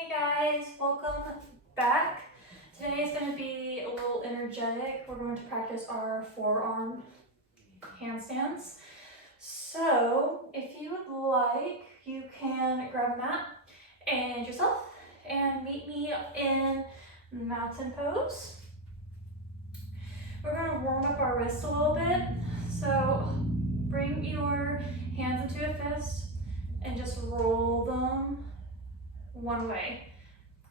Hey guys, welcome back. Today is going to be a little energetic. We're going to practice our forearm handstands. So if you would like, you can grab a mat and yourself and meet me in mountain pose. We're going to warm up our wrists a little bit. So bring your hands into a fist and just roll them one way.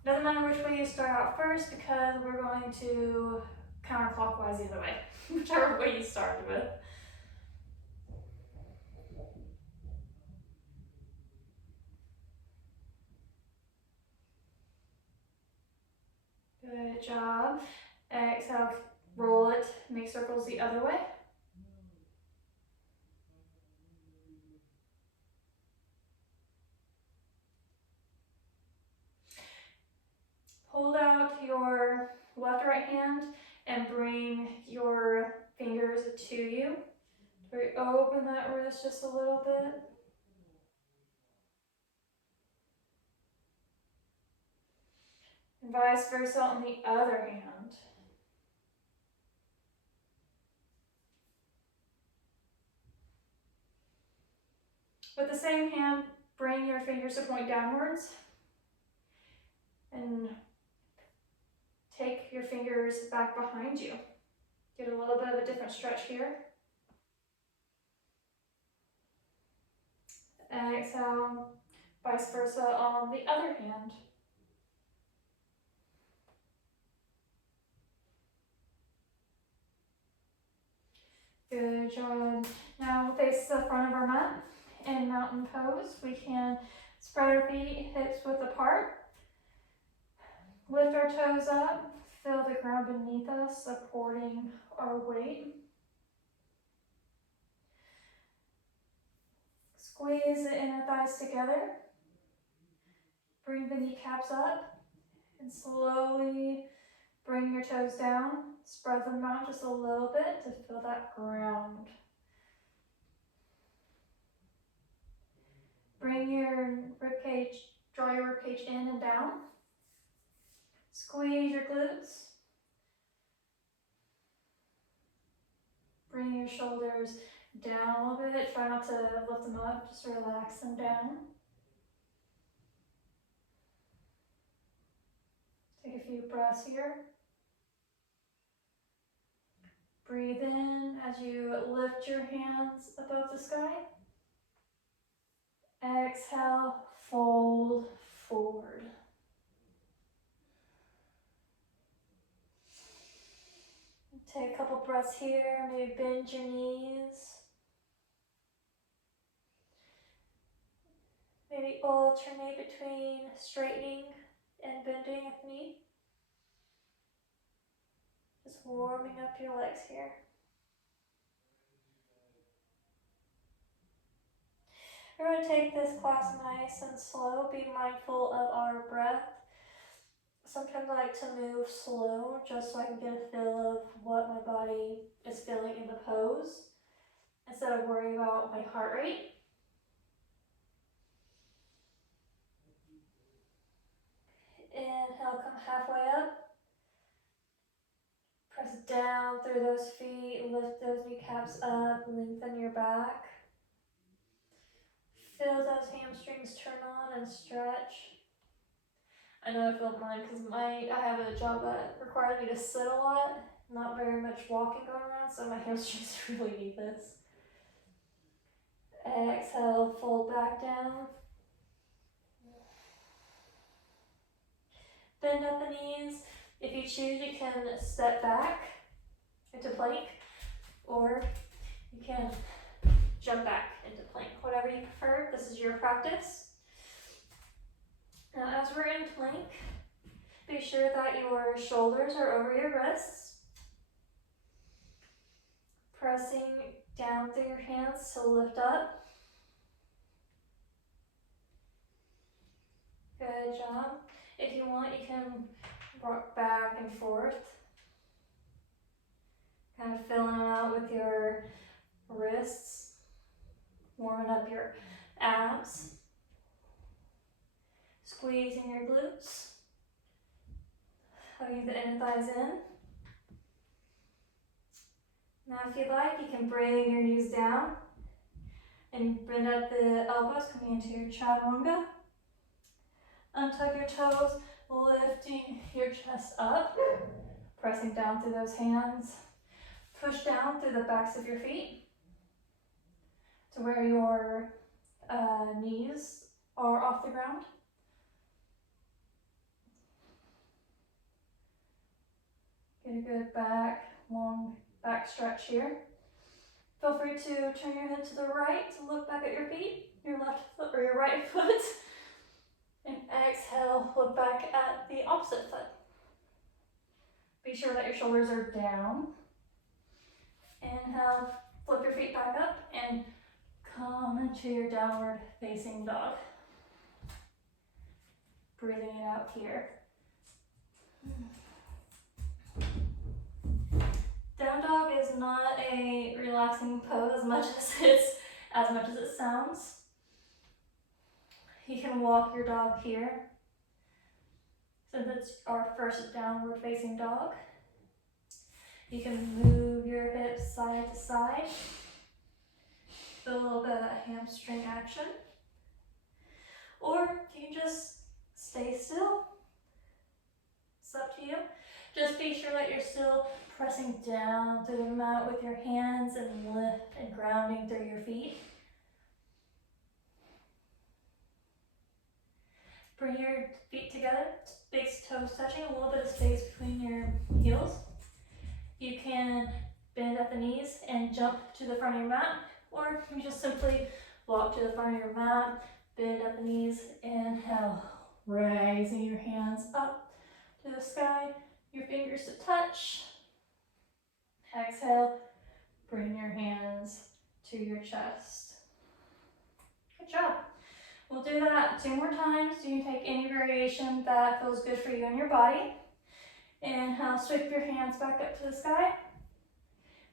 Doesn't matter which way you start out first because we're going to counterclockwise either way, whichever way you started with. Good job. Exhale, roll it, make circles the other way. Hold out your left or right hand and bring your fingers to you. Open that wrist just a little bit. And vice versa on the other hand. With the same hand, bring your fingers to point downwards and take your fingers back behind you. Get a little bit of a different stretch here. And exhale, vice versa on the other hand. Good job. Now we'll face the front of our mat in mountain pose. We can spread our feet hips width apart. Lift our toes up. Feel the ground beneath us supporting our weight. Squeeze the inner thighs together. Bring the kneecaps up and slowly bring your toes down. Spread them out just a little bit to feel that ground. Bring your ribcage, draw your ribcage in and down. Squeeze your glutes. Bring your shoulders down a little bit. Try not to lift them up, just relax them down. Take a few breaths here. Breathe in as you lift your hands above the sky. Exhale, fold forward. Take a couple breaths here, maybe bend your knees. Maybe alternate between straightening and bending at the knee. Just warming up your legs here. We're going to take this class nice and slow. Be mindful of our breath. Sometimes I like to move slow just so I can get a feel of what my body is feeling in the pose instead of worrying about my heart rate. Inhale, come halfway up. Press down through those feet, lift those kneecaps up, lengthen your back. Feel those hamstrings turn on and stretch. I know I feel mine because I have a job that requires me to sit a lot, not very much walking going around, so my hamstrings really need this. Exhale, fold back down. Bend at the knees. If you choose, you can step back into plank, or you can jump back into plank, whatever you prefer. This is your practice. Now, as we're in plank, be sure that your shoulders are over your wrists. Pressing down through your hands to lift up. Good job. If you want, you can rock back and forth. Kind of filling it out with your wrists. Warming up your abs. squeezing your glutes, hugging the inner thighs in. Now if you'd like, you can bring your knees down and bend at the elbows, coming into your Chaturanga. Untuck your toes, lifting your chest up, pressing down through those hands. Push down through the backs of your feet to where your knees are off the ground. Get a good long back stretch here. Feel free to turn your head to the right to look back at your feet, your left foot or your right foot. And exhale, look back at the opposite foot. Be sure that your shoulders are down. Inhale, flip your feet back up and come into your downward facing dog. Breathing it out here. Down dog is not a relaxing pose as much as it sounds. You can walk your dog here, since it's our first downward facing dog. You can move your hips side to side. Feel a little bit of that hamstring action. Or you can just stay still. It's up to you. Just be sure that you're still pressing down through the mat with your hands and lift and grounding through your feet. Bring your feet together, big toes touching, a little bit of space between your heels. You can bend at the knees and jump to the front of your mat, or you just simply walk to the front of your mat, bend at the knees, inhale, raising your hands up to the sky, your fingers to touch. Exhale, bring your hands to your chest. Good job. We'll do that 2 more times. You can take any variation that feels good for you and your body. Inhale, sweep your hands back up to the sky.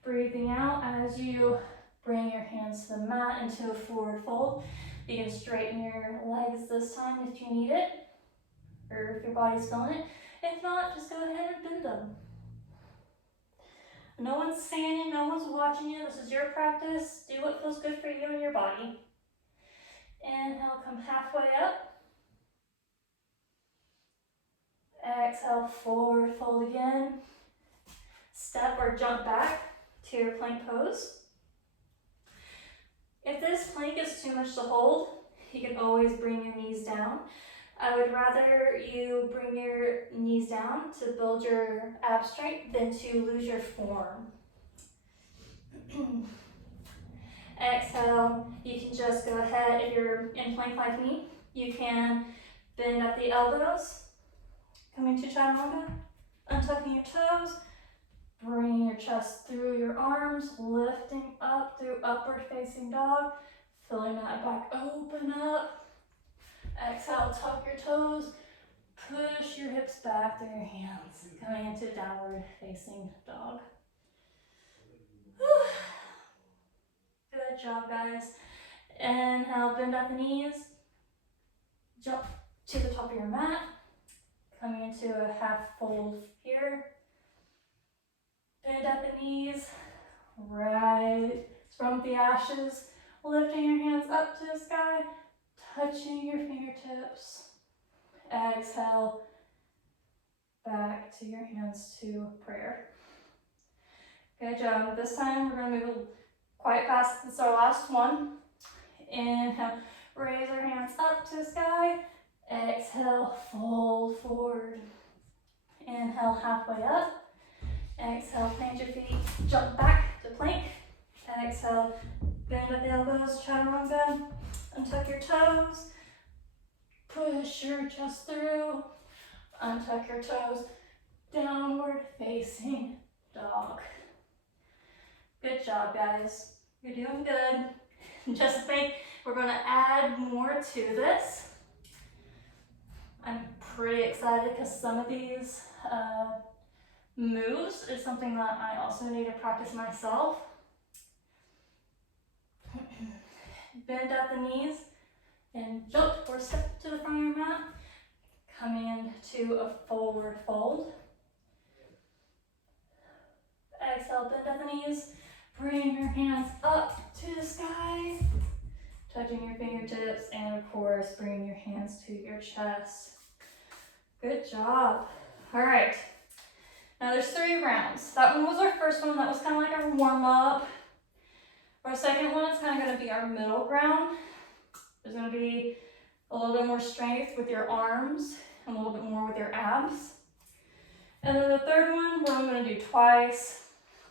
Breathing out as you bring your hands to the mat into a forward fold. You can straighten your legs this time if you need it, or if your body's feeling it. If not, just go ahead and bend them. No one's seeing you, no one's watching you. This is your practice. Do what feels good for you and your body. Inhale, come halfway up. Exhale, forward fold again. Step or jump back to your plank pose. If this plank is too much to hold, you can always bring your knees down. I would rather you bring your knees down to build your ab strength than to lose your form. Exhale, you can just go ahead, if you're in plank like me, you can bend at the elbows, coming to Chaturanga, untucking your toes, bringing your chest through your arms, lifting up through upward facing dog, filling that back open up. Exhale, tuck your toes, push your hips back through your hands, coming into downward facing dog. Good job, guys. Inhale, bend at the knees, jump to the top of your mat, coming into a half fold here. Bend at the knees, rise from the ashes, lifting your hands up to the sky, touching your fingertips. Exhale, back to your hands to prayer. Good job. This time we're going to move quite fast. This is our last one. Inhale, raise our hands up to the sky. Exhale, fold forward. Inhale, halfway up. Exhale, plant your feet, jump back to plank. Exhale, bend at the elbows, Chaturanga. Untuck your toes. Push your chest through. Untuck your toes. Downward facing dog. Good job, guys. You're doing good. Just think, we're going to add more to this. I'm pretty excited because some of these moves is something that I also need to practice myself. Bend at the knees and jump or step to the front of your mat. into a forward fold. Exhale, bend at the knees. Bring your hands up to the sky, touching your fingertips, and of course, bring your hands to your chest. Good job. All right. Now there's 3 rounds. That one was our first one. That was kind of like our warm up. Our second one is kind of going to be our middle ground. There's going to be a little bit more strength with your arms and a little bit more with your abs. And then the third one, we're only going to do twice.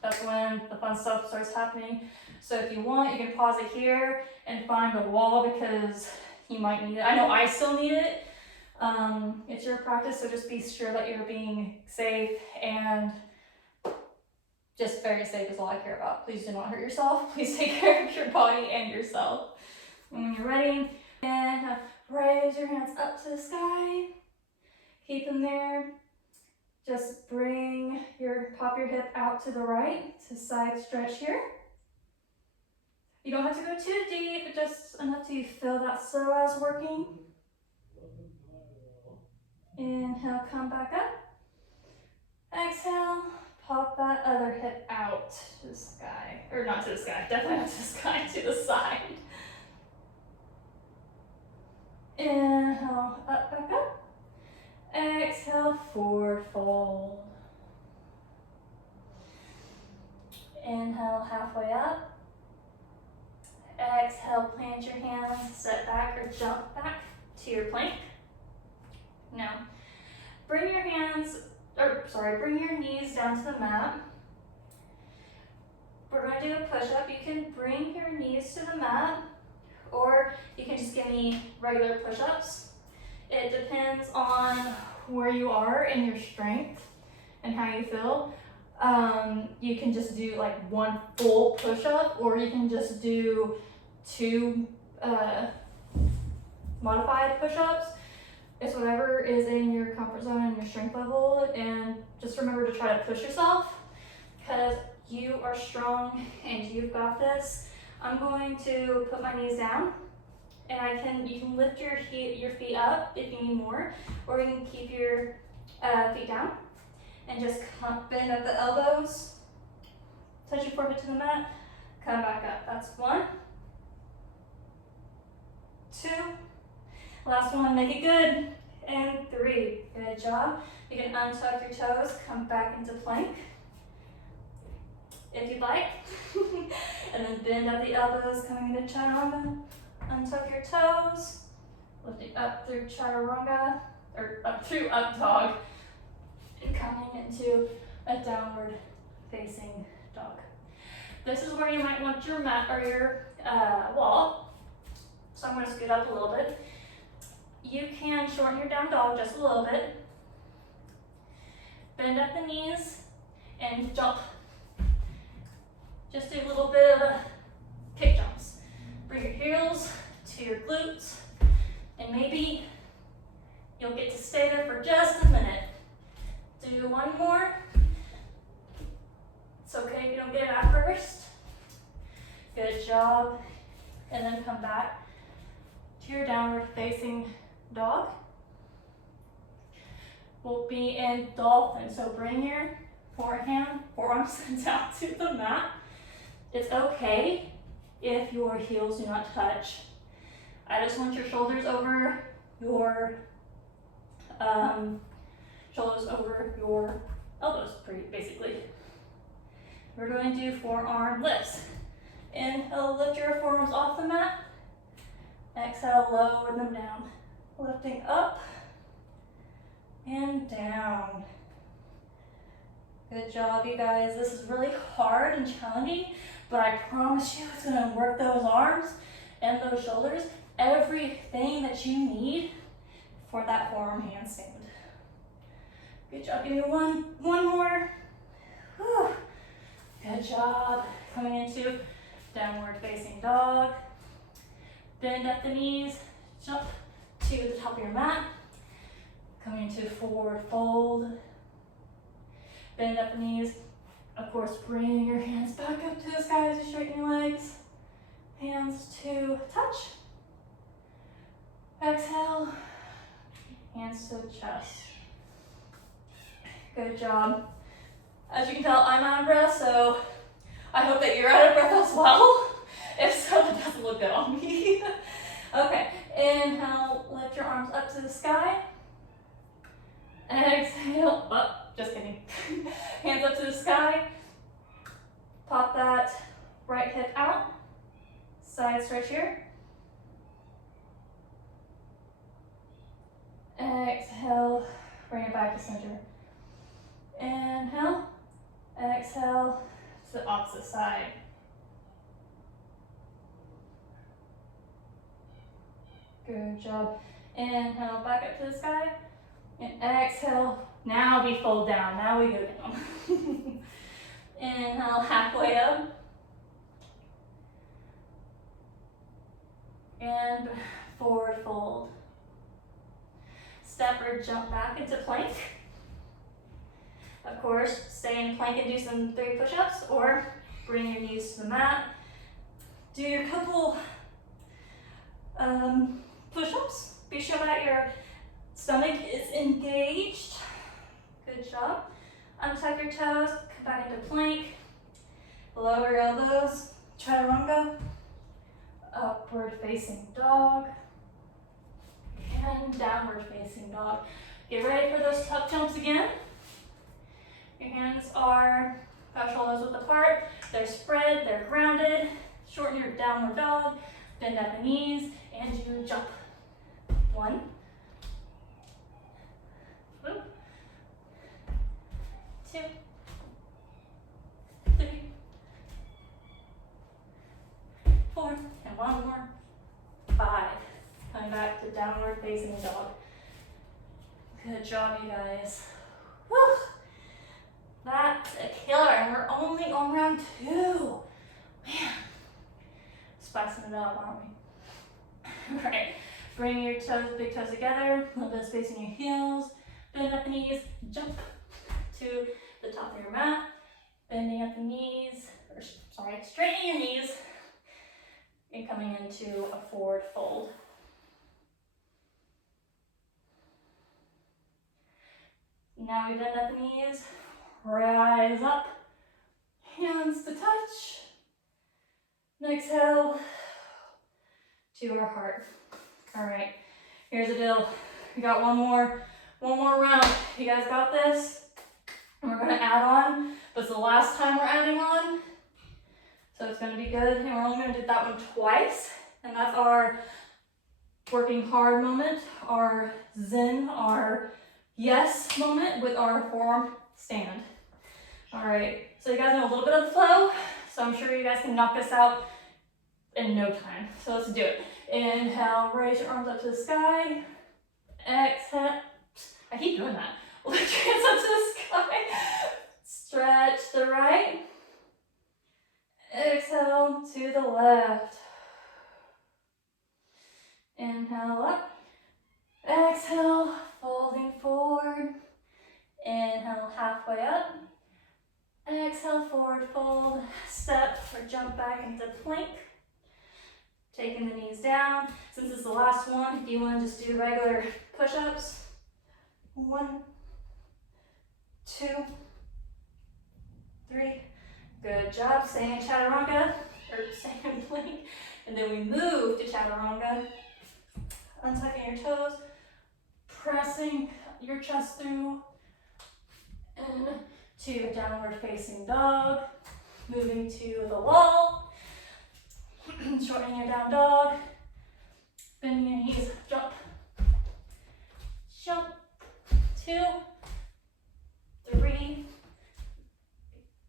That's when the fun stuff starts happening. So if you want, you can pause it here and find a wall because you might need it. I know I still need it. It's your practice, so just be sure that you're being safe and just very safe is all I care about. Please do not hurt yourself. Please take care of your body and yourself. And when you're ready, and raise your hands up to the sky. Keep them there. Just pop your hip out to the right to side stretch here. You don't have to go too deep, but just enough till you feel that psoas working. Inhale, come back up. Exhale, pop that other hip out to the sky. Or not to the sky, definitely not to the sky, to the side. Inhale, up, back up. Exhale, forward fold. Inhale, halfway up. Exhale, plant your hands, set back or jump back to your plank. Now, bring your knees down to the mat. We're going to do a push-up. You can bring your knees to the mat, or you can just give me regular push-ups. It depends on where you are in your strength and how you feel. You can just do like 1 full push-up, or you can just do 2 modified push-ups. It's whatever is in your comfort zone and your strength level, and just remember to try to push yourself because you are strong and you've got this. I'm going to put my knees down, and you can lift your feet up if you need more, or you can keep your feet down and just bend at the elbows, touch your forehead to the mat, come back up. That's 1, 2, last one, make it good, and 3. Good job. You can untuck your toes, come back into plank if you'd like, and then bend at the elbows, coming into Chaturanga. Untuck your toes, lifting up through Chaturanga, or up through up dog, and coming into a downward facing dog. This is where you might want your mat or your wall. So I'm going to scoot up a little bit. You can shorten your down dog just a little bit. Bend at the knees and jump. Just do a little bit of kick jumps. Bring your heels to your glutes, and maybe you'll get to stay there for just a minute. Do 1 more. It's okay if you don't get it at first. Good job. And then come back to your downward facing dog. We'll be in Dolphin, so bring your forearms down to the mat. It's okay if your heels do not touch. I just want your shoulders over your elbows, basically. We're going to do forearm lifts. Inhale, lift your forearms off the mat. Exhale, lower them down. Lifting up and down. Good job, you guys. This is really hard and challenging, but I promise you it's gonna work those arms and those shoulders, everything that you need for that forearm handstand. Good job. Give me one more. Whew. Good job. Coming into downward facing dog. Bend at the knees. Jump to the top of your mat. Coming into forward fold. Bend at the knees. Of course, bring your hands back up to the sky as you straighten your legs. Hands to touch. Exhale. Hands to the chest. Good job. As you can tell, I'm out of breath, so I hope that you're out of breath as well. If so, that doesn't look good on me. Okay, inhale, lift your arms up to the sky. Exhale, oh, just kidding. Hands up to the sky. Pop that right hip out. Side stretch here. Exhale, bring it back to center. Inhale, exhale to the opposite side. Good job. Inhale, back up to the sky. And exhale, now we fold down, now we go down. Inhale, halfway up. And forward fold. Step or jump back into plank. Of course, stay in plank and do some 3 push-ups, or bring your knees to the mat. Do your couple push-ups. Be sure that your stomach is engaged. Good job. Untuck your toes, come back into plank. Lower your elbows. Chaturanga. Upward facing dog. And downward facing dog. Get ready for those tuck jumps again. Your hands are about shoulders width apart. They're spread, they're grounded. Shorten your downward dog. Bend at the knees and you jump. 1. Whoop. 2. 3. 4. And 1 more. 5. Coming back to downward facing dog. Good job, you guys. Woo. That's a killer, and we're only on round 2. Man, spicing it up, aren't we? All right, bring your toes, big toes together, a little bit of space in your heels, bend at the knees, jump to the top of your mat, bending at the knees, or sorry, straightening your knees, and coming into a forward fold. Now we bend at the knees, rise up, hands to touch. And exhale to our heart. All right, here's the deal. We got one more round. You guys got this? And we're gonna add on, but it's the last time we're adding on. So it's gonna be good. And we're only gonna do that one twice. And that's our working hard moment, our zen, our yes moment with our forearm stand. All right, so you guys know a little bit of the flow, so I'm sure you guys can knock this out in no time. So let's do it. Inhale, raise your arms up to the sky. Exhale, I keep doing that. Lift your hands up to the sky. Stretch the right. Exhale to the left. Inhale up. Exhale, folding forward. Inhale, halfway up. Exhale, forward fold. Step or jump back into plank. Taking the knees down. Since it's the last one, if you want to just do regular push-ups. 1, 2, 3. Good job. Stay in Chaturanga, or stay in plank. And then we move to Chaturanga. Untucking your toes. Pressing your chest through. And to downward facing dog. Moving to the wall. Shortening your down dog. Bending your knees. Jump. Jump. 2, 3,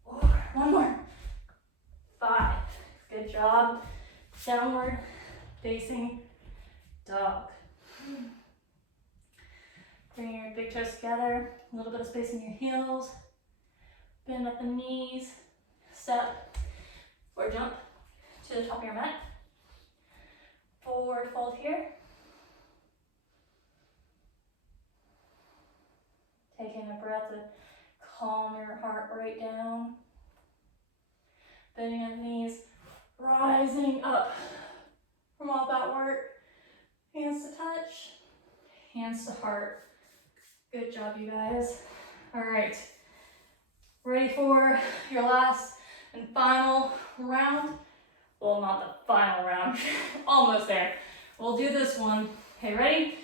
4. 1 more. 5. Good job. Downward facing dog. Bring your big toes together. A little bit of space in your heels. Bend at the knees. Step or jump to the top of your mat. Forward fold here. Taking a breath to calm your heart rate down. Bending at the knees, rising up from all that work. Hands to touch, hands to heart. Good job, you guys. All right, ready for your last and final round? Well, not the final round, almost there. We'll do this one. Okay, ready?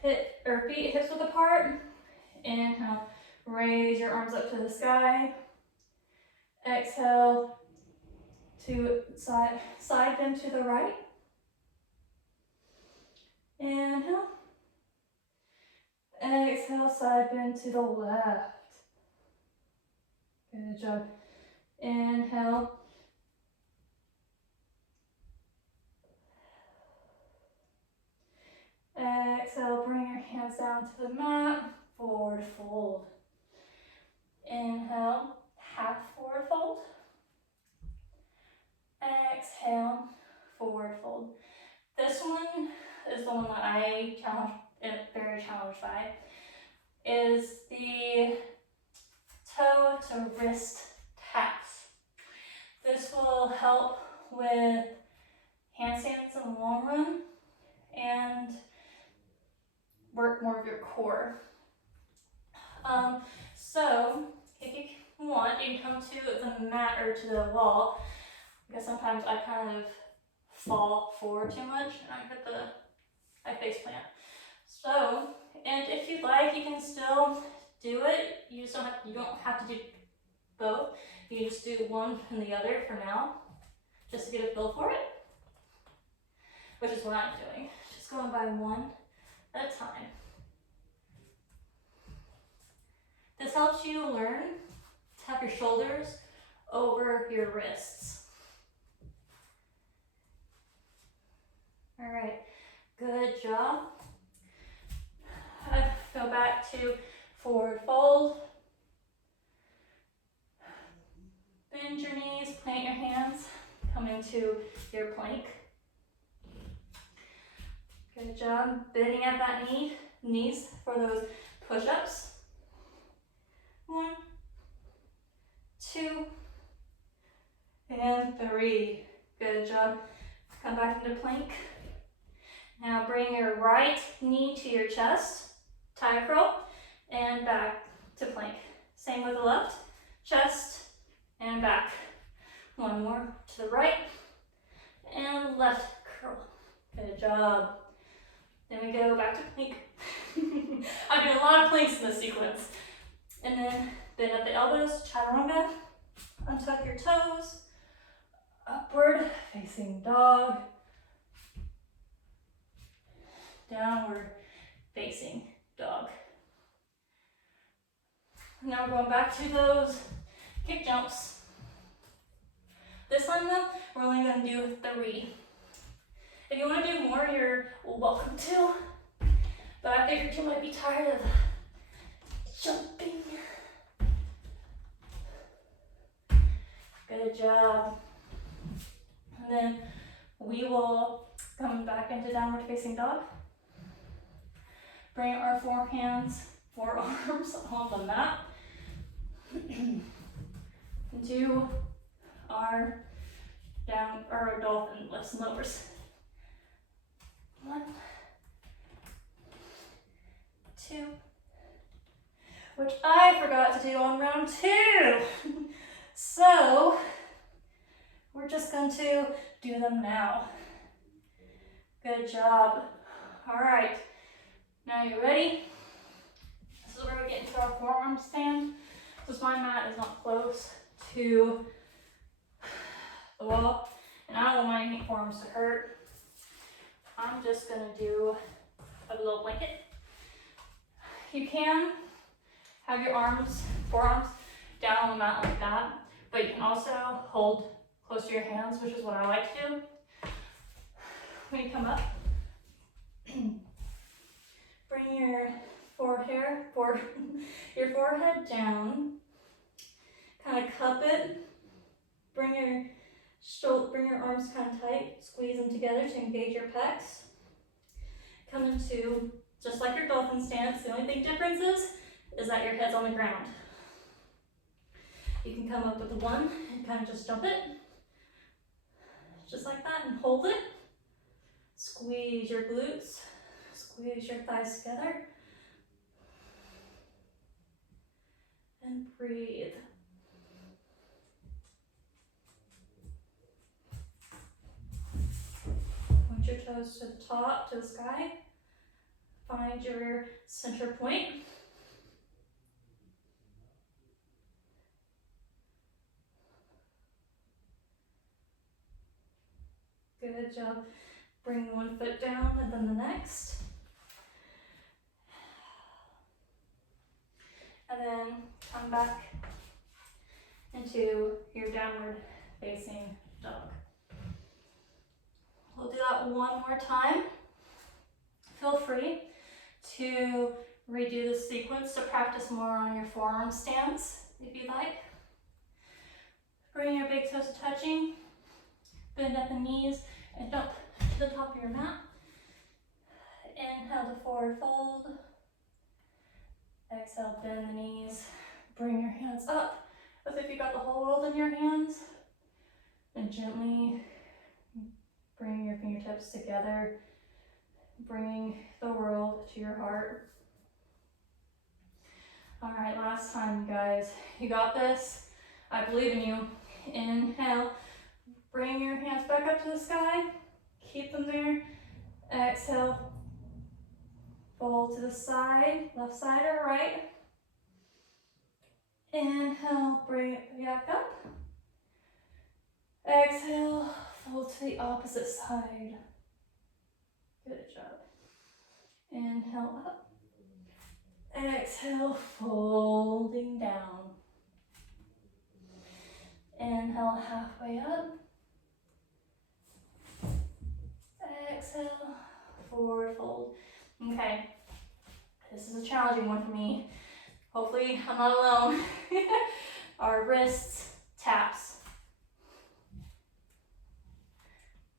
Hit or feet hips width apart. Inhale, raise your arms up to the sky. Exhale to side bend to the right. Inhale. Exhale, side bend to the left. Good job. Inhale. Exhale, bring your hands down to the mat. Forward fold. Inhale, half forward fold. Exhale, forward fold. This one is the one that I very challenged by, is the toe to wrist taps. This will help with handstands in the long run and work more of your core. So if you want, you can come to the mat or to the wall, because sometimes I kind of fall forward too much and I face plant. So, and if you'd like, you can still do it. You don't have to do both. You just do one and the other for now, just to get a feel for it, which is what I'm doing. Just going by one at a time. This helps you learn to have your shoulders over your wrists. All right, good job. Go back to forward fold. Bend your knees, plant your hands, come into your plank. Good job, bending at that knees for those push-ups. 1, 2, and 3. Good job. Come back into plank. Now bring your right knee to your chest, tiger curl, and back to plank. Same with the left, chest, and back. One more to the right, and left curl. Good job. Then we go back to plank. I'm doing a lot of planks in this sequence. And then bend at the elbows, chaturanga. Untuck your toes. Upward facing dog. Downward facing dog. Now we're going back to those kick jumps. This time though, we're only going to do 3. If you want to do more, you're welcome to. But I figured you might be tired of jumping. Good job. And then we will come back into downward facing dog. Bring our forearms on the mat. Do our dolphin lifts and lowers. 1, 2, which I forgot to do on round 2. So we're just going to do them now. Good job. All right, now you ready? This is where we get into our forearm stand. Since my mat is not close to the wall, and I don't want my forearms to hurt, I'm just gonna do a little blanket. You can have your forearms down on the mat like that, but you can also hold close to your hands, which is what I like to do. When you come up, bring your forehead down, kind of cup it, bring your arms kind of tight, squeeze them together to engage your pecs. Come into, just like your dolphin stance, the only big difference is that your head's on the ground. You can come up with 1 and kind of just jump it, just like that, and hold it. Squeeze your glutes, squeeze your thighs together. breathe. Point your toes to the top, to the sky. Find your center point. Good job. Bring one foot down and then the next. And then come back into your downward facing dog. We'll do that one more time. Feel free to redo the sequence to practice more on your forearm stands if you'd like. Bring your big toes to touching. Bend at the knees and jump to the top of your mat. Inhale to forward fold. Exhale, bend the knees. Bring your hands up as if you got the whole world in your hands. And gently bring your fingertips together, bringing the world to your heart. All right, last time, you guys. You got this. I believe in you. Inhale. Bring your hands back up to the sky. Keep them there. Exhale. Fold to the side, left side or right. Inhale, bring it back up. Exhale, fold to the opposite side. Good job. Inhale up. Exhale, folding down. Inhale, halfway up. Exhale, forward fold. Okay, this is a challenging one for me. Hopefully I'm not alone. Our wrists, taps.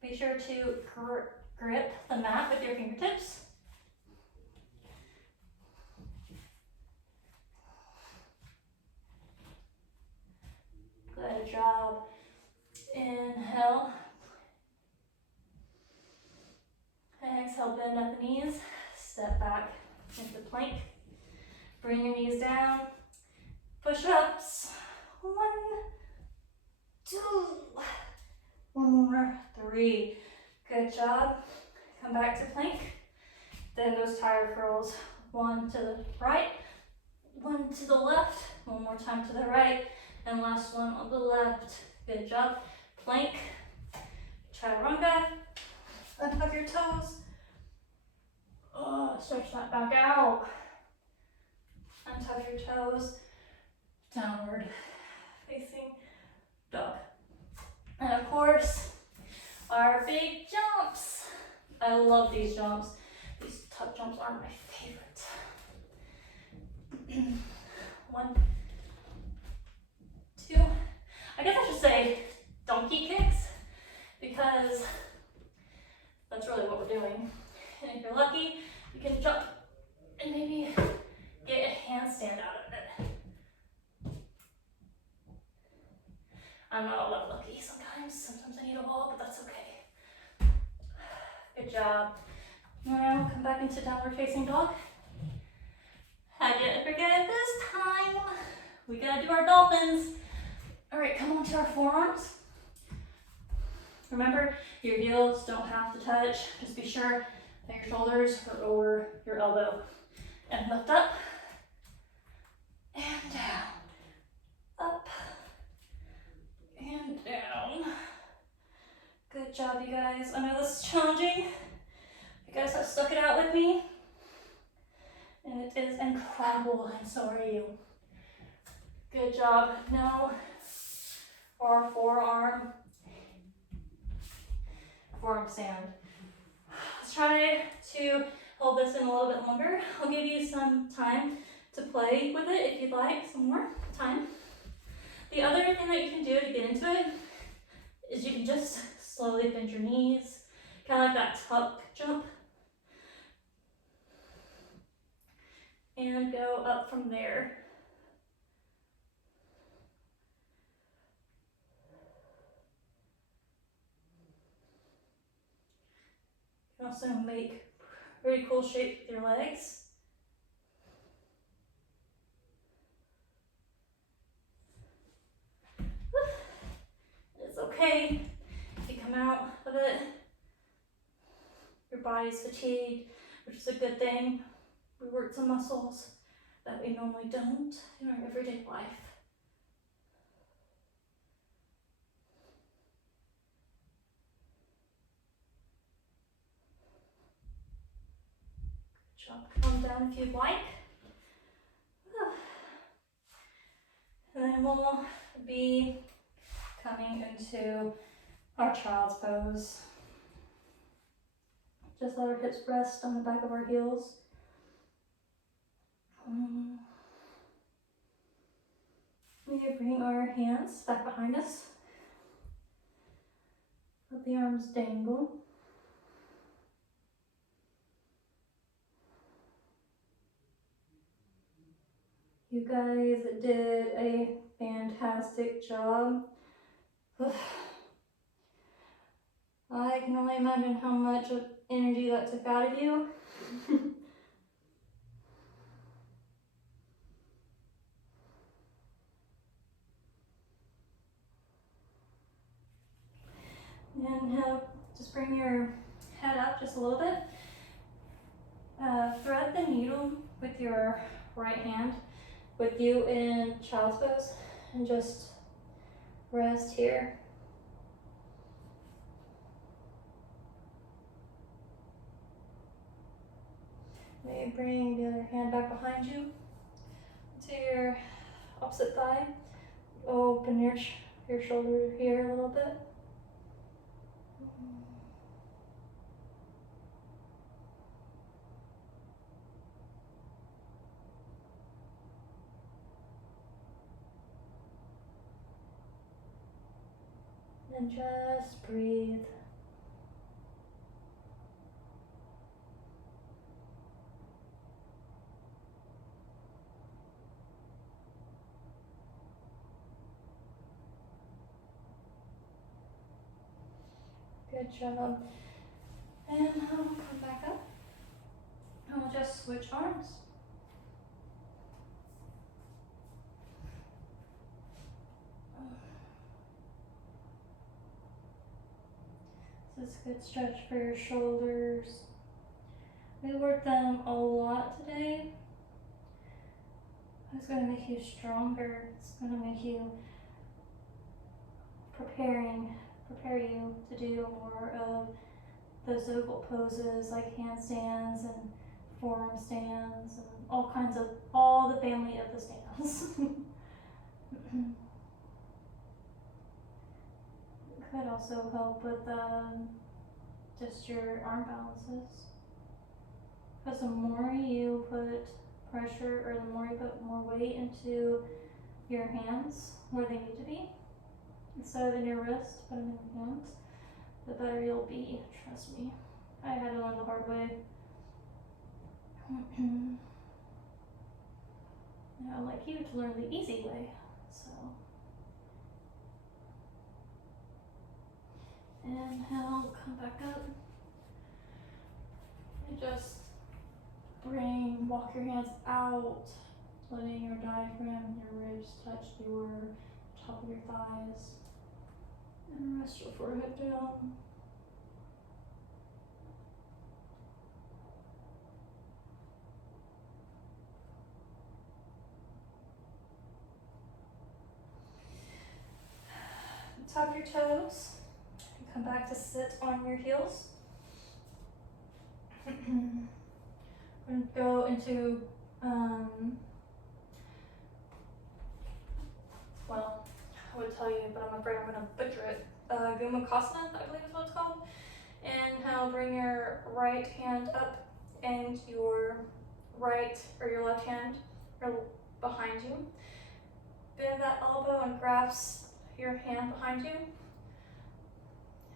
Be sure to grip the mat with your fingertips. Good job. Inhale. Exhale, bend at the knees. Step back into plank. Bring your knees down. Push-ups. 1, 2. One more. 3. Good job. Come back to plank. Then those tire curls. 1 to the right. 1 to the left. One more time to the right. And last one on the left. Good job. Plank. Chaturanga. Untuck your toes. Stretch that back out. Untuck your toes. Downward facing dog. And of course, our big jumps. I love these jumps. These tuck jumps are my favorite. 1, 2. I guess I should say donkey kicks because that's really what we're doing. And if you're lucky, you can jump and maybe get a handstand out of it. I'm not all that lucky sometimes. Sometimes I need a wall, but that's okay. Good job. Now come back into downward facing dog. I didn't forget this time. We gotta do our dolphins. All right, come on to our forearms. Remember, your heels don't have to touch. Just be sure that your shoulders are over your elbow. And lift up. And down. Up. And down. Good job, you guys. I know this is challenging. You guys have stuck it out with me. And it is incredible, and so are you. Good job. Now, for our forearm stand. Let's try to hold this in a little bit longer. I'll give you some time to play with it if you'd like, some more time. The other thing that you can do to get into it is you can just slowly bend your knees, kind of like that tuck jump, and go up from there. You can also make really cool shapes with your legs. okay. If you come out of it, your body's fatigued, which is a good thing. We worked some muscles that we normally don't in our everyday life. Good job. Calm down if you'd like. And then we'll be coming into our child's pose. Just let our hips rest on the back of our heels. We bring our hands back behind us. Let the arms dangle. You guys did a fantastic job. I can only imagine how much energy that took out of you. And just bring your head up just a little bit. Thread the needle with your right hand with you in child's pose and just rest here. Maybe bring the other hand back behind you to your opposite thigh. Open your shoulder here a little bit. And just breathe. Good job. And come back up. And we'll just switch arms. This is a good stretch for your shoulders. We worked them a lot today. It's going to make you stronger. It's going to make you prepare you to do more of those oval poses like handstands and forearm stands and all the family of the stands. Could also help with just your arm balances. Because the more you put pressure or the more you put more weight into your hands where they need to be, instead of in your wrist, put them in your hands, the better you'll be, trust me. I had to learn the hard way. And I'd like you to learn the easy way, so. Inhale, come back up. And just walk your hands out, letting your diaphragm and your ribs touch your top of your thighs. And rest your forehead down. Tuck your toes. Come back to sit on your heels. We're going to go into, well, I would tell you, but I'm afraid I'm going to butcher it. Gumakasana, I believe is what it's called. Inhale, bring your right hand up and your right or your left hand are behind you. Bend that elbow and grasp your hand behind you.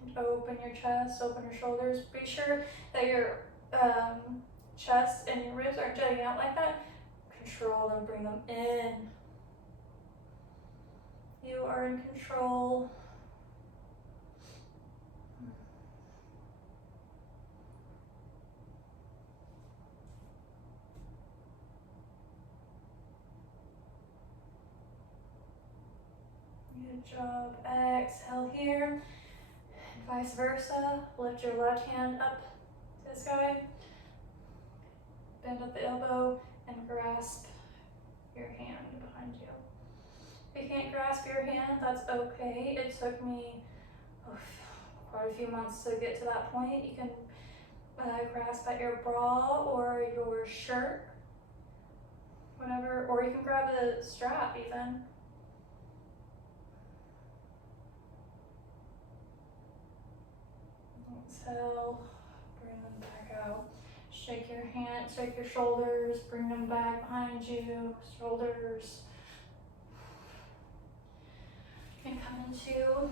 And open your chest, open your shoulders. Be sure that your chest and your ribs aren't jutting out like that. Control them, bring them in. You are in control. Good Good job. Exhale here. And vice versa. Lift your left hand up to the sky. Bend at the elbow and grasp your hand behind you. If you can't grasp your hand, that's okay. It took me quite a few months to get to that point. You can grasp at your bra or your shirt, whatever, or you can grab a strap even. Exhale, bring them back out. Shake your hand, shake your shoulders, bring them back behind you, shoulders. And come into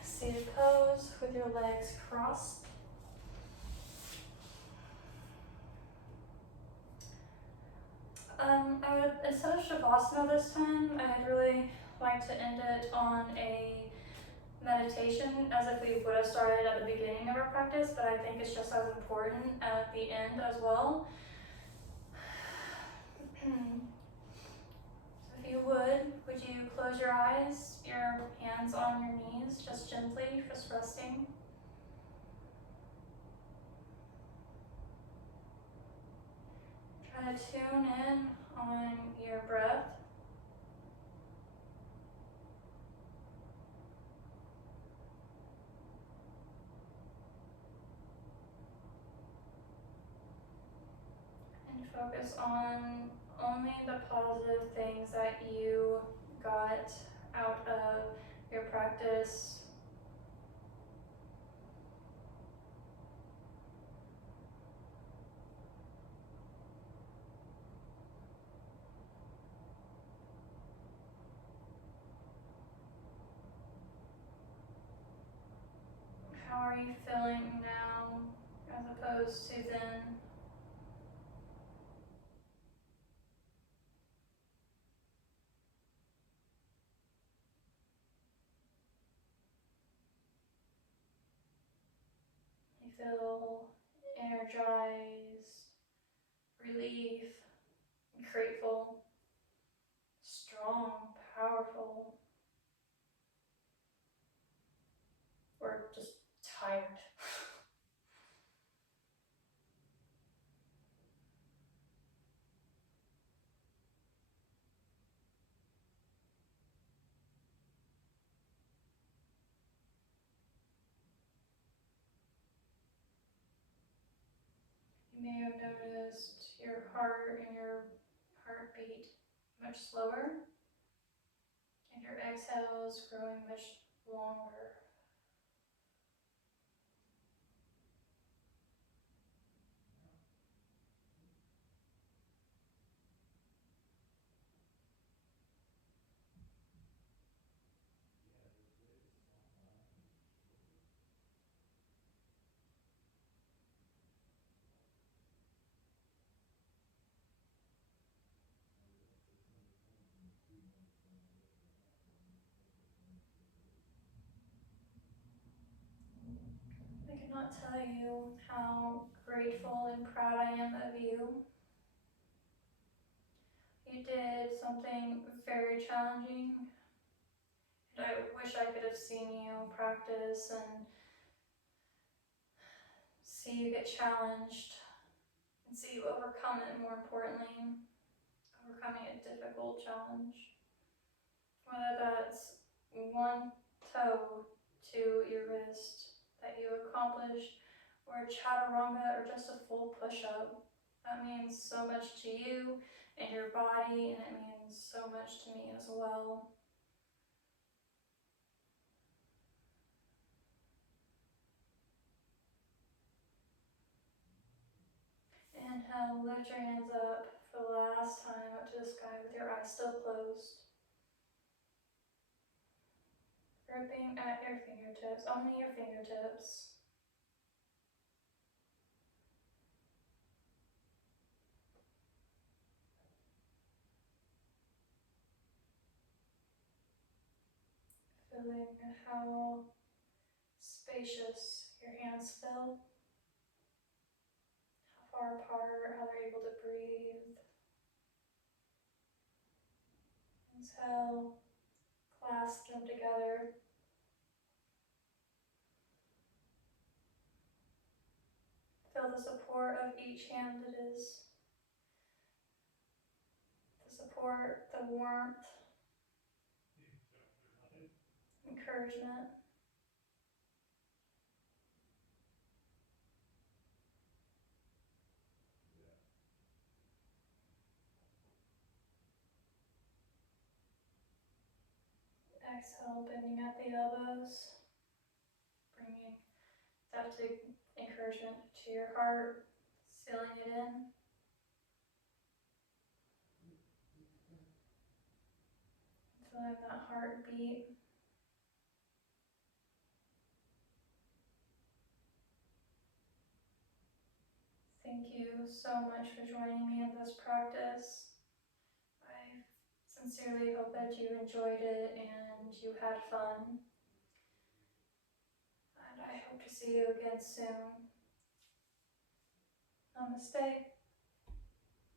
a seated pose with your legs crossed. I would, instead of Shavasana this time, I'd really like to end it on a meditation as if we would have started at the beginning of our practice, but I think it's just as important at the end as well. So if you would you close your eyes, your hands on your knees, just gently, just resting. Try to tune in on your breath. And focus on only the positive things that you got out of your practice. How are you feeling now as opposed to then? You feel energized, relief, grateful, strong, powerful, or just tired. You may have noticed your heart and your heartbeat much slower, and your exhales growing much longer. I cannot tell you how grateful and proud I am of you. You did something very challenging, and I wish I could have seen you practice and see you get challenged and see you overcome it, more importantly, overcoming a difficult challenge. Whether that's one toe to your wrist that you accomplished, or a Chaturanga, or just a full push-up. That means so much to you and your body, and it means so much to me as well. Inhale, lift your hands up for the last time up to the sky with your eyes still closed. Gripping at your fingertips, only your fingertips. Feeling how spacious your hands feel, how far apart, how they're able to breathe. Exhale, clasp them together. Feel the support of each hand that is the support, the warmth, encouragement. Exhale, bending at the elbows, bringing that to encouragement to your heart, sealing it in. Feeling that heartbeat. Thank you so much for joining me in this practice. I sincerely hope that you enjoyed it and you had fun. And I hope to see you again soon. Namaste.